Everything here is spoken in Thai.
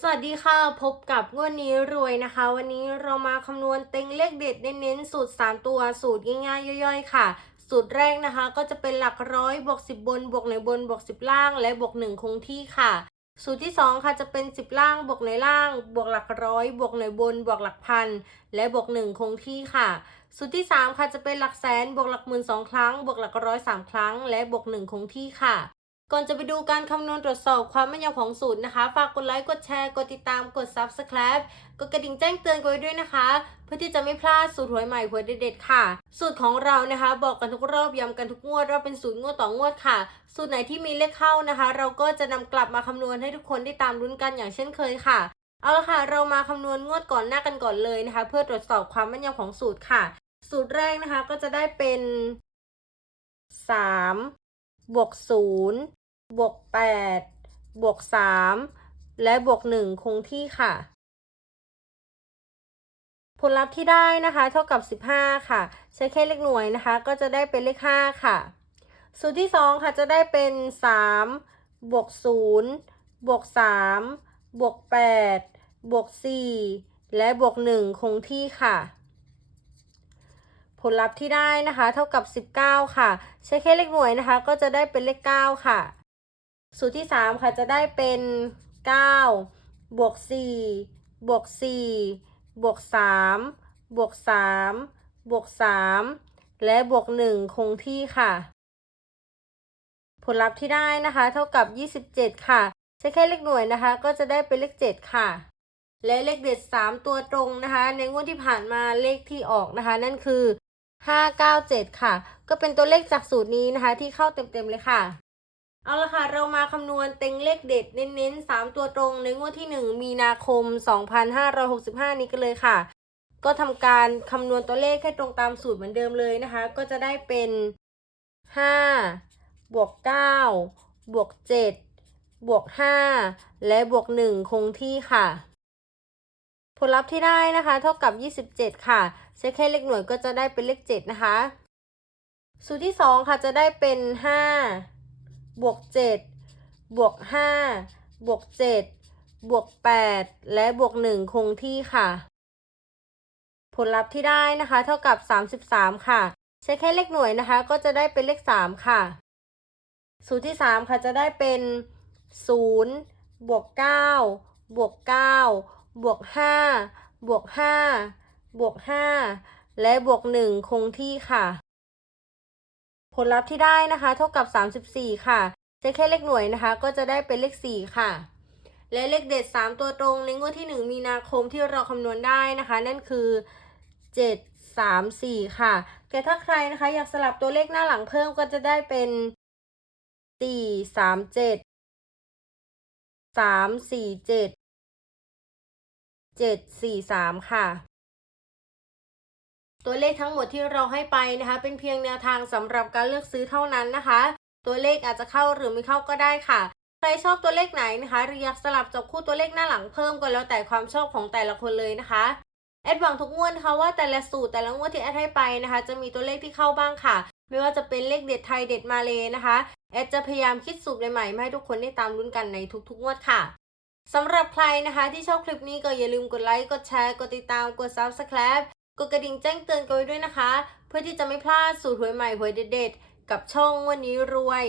สวัสดีค่ะ พบกับงวดนี้รวยนะคะ วันนี้เรามาคำนวณเต็งเลขเด็ดเน้นๆสูตร 3 ตัวสูตรง่ายๆย่อยๆ ค่ะ สูตรแรกนะคะ ก็จะเป็นหลักร้อยบวก 10 บนบวกในบนบวก 10 ล่าง และบวก 1 คงที่ค่ะ สูตรที่ 2 ค่ะจะเป็น 10 ล่างบวกในล่าง บวกหลักร้อยบวกในบนบวกหลักพันและบวก 1 คงที่ค่ะ สูตรที่ 3 ค่ะจะเป็นหลักแสนบวกหลักหมื่นสองครั้ง บวกหลักร้อยสามครั้ง และบวก 1 คงที่ค่ะ ก่อนจะไปดูการคำนวณตรวจสอบความแม่นยำของสูตรนะคะ ฝากกดไลค์ กดแชร์ กดติดตาม กด Subscribe กดกระดิ่งแจ้งเตือนกันไว้ด้วยนะคะ เพื่อที่จะไม่พลาดสูตรหวยใหม่หวยเด็ดๆค่ะ สูตรของเรานะคะ บอกกันทุกรอบย้ำกันทุกงวดเราเป็นสูตรงวดต่องวดค่ะ สูตรไหนที่มีเลขเข้านะคะ เราก็จะนำกลับมาคำนวณให้ทุกคนได้ตามลุ้นกันอย่างเช่นเคยค่ะ เอาละค่ะ เรามาคำนวณงวดก่อนหน้ากันก่อนเลยนะคะ เพื่อตรวจสอบความแม่นยำของสูตรค่ะ สูตรแรกนะคะก็จะได้เป็นสามบวกศูนย์ บวก8บวก3และบวก1คงที่ค่ะ ผลลัพธ์ที่ได้นะคะ เท่ากับ15ค่ะ ใช้แค่เลขหน่วยนะคะ ก็จะได้เป็นเลข5ค่ะ สูตรที่2ค่ะจะได้เป็น3บวก0บวก3บวก8บวก4และบวก1คงที่ค่ะผลลัพธ์ที่ได้นะคะ เท่ากับ 19 ค่ะ ใช้แค่เลขหน่วยนะคะ ก็จะได้เป็นเลข 9 ค่ะ สูตรที่ 3 ค่ะจะได้เป็น 9 บวก 4 บวก 4 บวก 3 บวก 3 บวก 3 และบวก 1 คงที่ค่ะ ผลลัพธ์ที่ได้นะคะ เท่ากับ 27 ค่ะ ใช้แค่เลขหน่วยนะคะ ก็จะได้เป็นเลข 7 ค่ะ และเลขเด็ด 3 ตัวตรงนะคะ ในงวดที่ผ่านมาเลขที่ออกนะคะ นั่นคือ 597 ค่ะ ก็เป็นตัวเลขจากสูตรนี้นะคะ ที่เข้าเต็มๆเลยค่ะ เอาละค่ะ เรามาคำนวณเต็งเลขเด็ดเน้นๆ 3 ตัวตรงในงวดที่ 1 มีนาคม 2565 นี้กันเลยค่ะ ก็ทำการคำนวณตัวเลขให้ตรงตามสูตรเหมือนเดิมเลยนะคะ ก็จะได้เป็น 5 บวก 9 บวก 7 บวก 5 และบวก 1 คงที่ค่ะ ผลลัพธ์ที่ได้นะคะ เท่ากับ 27 ค่ะ ใช้แค่เลขหน่วยก็จะได้เป็นเลข 7 นะคะ สูตรที่ 2 ค่ะจะได้เป็น 5 บวก7บวก5บวก7บวก8และบวก1คงที่ค่ะ ผลลัพธ์ที่ได้นะคะ เท่ากับ33ค่ะ ใช้แค่เลขหน่วยนะคะ ก็จะได้เป็นเลข3ค่ะ สูตรที่3ค่ะจะได้เป็น0บวก9บวก9บวก5บวก5บวก5และบวก1คงที่ค่ะ ผลลัพธ์ที่ได้นะคะ เท่ากับ 34 ค่ะใช้แค่เลขหน่วยนะคะ ก็จะได้เป็นเลข 4 ค่ะ และเลขเด็ด 3 ตัวตรงในงวดที่ 1 มีนาคมที่เราคำนวณได้นะคะ นั่นคือ 7 3 4 ค่ะ แต่ถ้าใครนะคะอยากสลับตัวเลขหน้าหลังเพิ่มก็จะได้เป็น 4 3 7 3 4 7 7 4 3 ค่ะ ตัวเลขทั้งหมดที่เราให้ไปนะคะ เป็นเพียงแนวทางสำหรับการเลือกซื้อเท่านั้นนะคะ ตัวเลขอาจจะเข้าหรือไม่เข้าก็ได้ค่ะ ใครชอบตัวเลขไหนนะคะหรืออยากสลับจับคู่ตัวเลขหน้าหลังเพิ่มก็แล้วแต่ความชอบของแต่ละคนเลยนะคะแอดหวังทุกงวดนะคะว่าแต่ละสูตรแต่ละงวดที่แอดให้ไปนะคะ จะมีตัวเลขที่เข้าบ้างค่ะ ไม่ว่าจะเป็นเลขเด็ดไทยเด็ดมาเลยนะคะแอดจะพยายามคิดสูตรใหม่ๆมาให้ทุกคนได้ตามลุ้นกันในทุกๆงวดค่ะสำหรับใครนะคะที่ชอบคลิปนี้ก็อย่าลืมกดไลค์กดแชร์กดติดตามกด subscribe กดกระดิ่งแจ้งเตือนกันไว้ด้วยนะคะ เพื่อที่จะไม่พลาดสูตรหวยใหม่หวยเด็ดๆ กับช่องวันนี้รวย